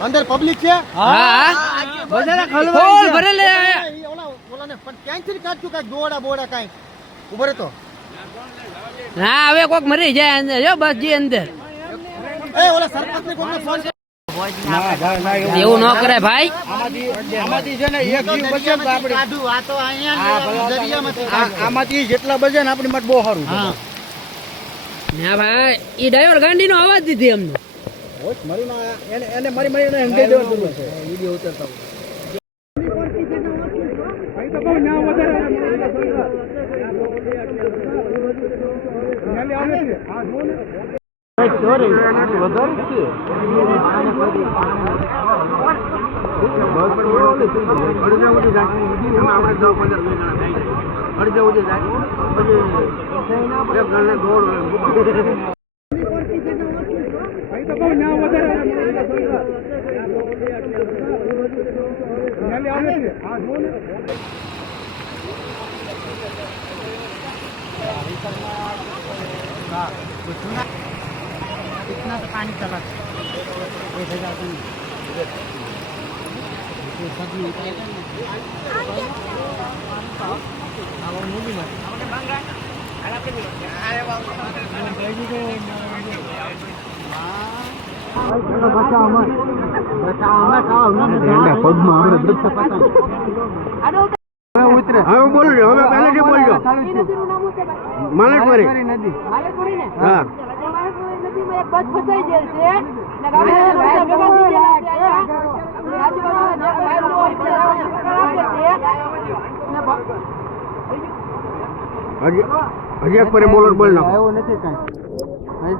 અંદર પબ્લિક છે હા બજારા ફૂલ ખલવાઈ ભરેલે ઓલાને પણ ક્યાંથી કાઢતું કાંઈક દોડા બોડા કાંઈ ઉભો તો ના હવે કોક મરી જાય અંદર જો બસ જી અંદર એ ઓલા સરપંચને કોકને ફોન એવું ન કરે ભાઈ આમાંથી છે ને એક જીવ બચે તો આપણે કાઢું આ તો અહીંયા દરિયામાંથી આમાંથી જેટલા બચે ને આપણી માટે બહુ સારું હા ના ભાઈ ઈ ડ્રાઈવર ગાંડીનો અવાજ દીધી અમને એને મરી હંગાઈ દેવાનું છે વિડિયો ઉતરતા इतना तो पानी चला 1000 હવે બોલજો હવે પહેલેથી બોલજો માલકવારી નદી હા બસ ફસાઈ ગયેલ છે હજી એક પર બોલો બોલ નાખો એવું નથી કાંઈ